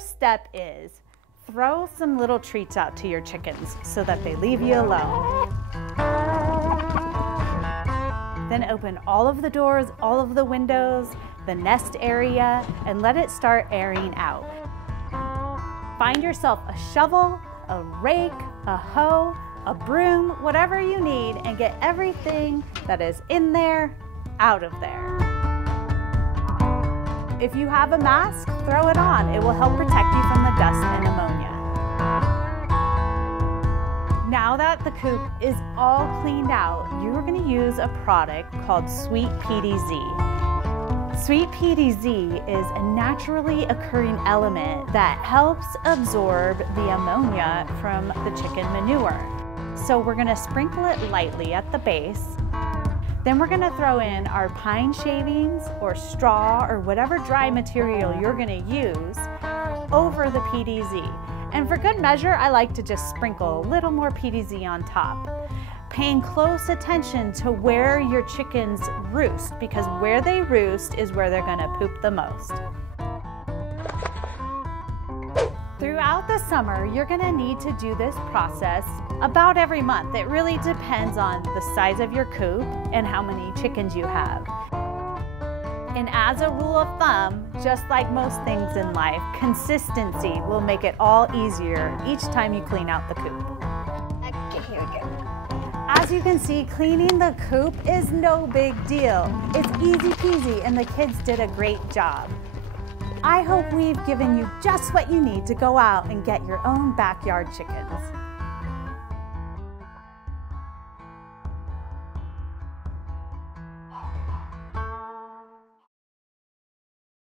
first step is throw some little treats out to your chickens so that they leave you alone. Then open all of the doors, all of the windows, the nest area, and let it start airing out. Find yourself a shovel, a rake, a hoe, a broom, whatever you need, and get everything that is in there out of there. If you have a mask, throw it on. It will help protect you from the dust and ammonia. Now that the coop is all cleaned out, you're going to use a product called Sweet PDZ. Sweet PDZ is a naturally occurring element that helps absorb the ammonia from the chicken manure. So we're going to sprinkle it lightly at the base. Then we're going to throw in our pine shavings or straw or whatever dry material you're going to use over the PDZ. And for good measure, I like to just sprinkle a little more PDZ on top. Paying close attention to where your chickens roost, because where they roost is where they're going to poop the most. Throughout the summer, you're going to need to do this process about every month. It really depends on the size of your coop and how many chickens you have. And as a rule of thumb, just like most things in life, consistency will make it all easier each time you clean out the coop. As you can see, cleaning the coop is no big deal. It's easy peasy and the kids did a great job. I hope we've given you just what you need to go out and get your own backyard chickens.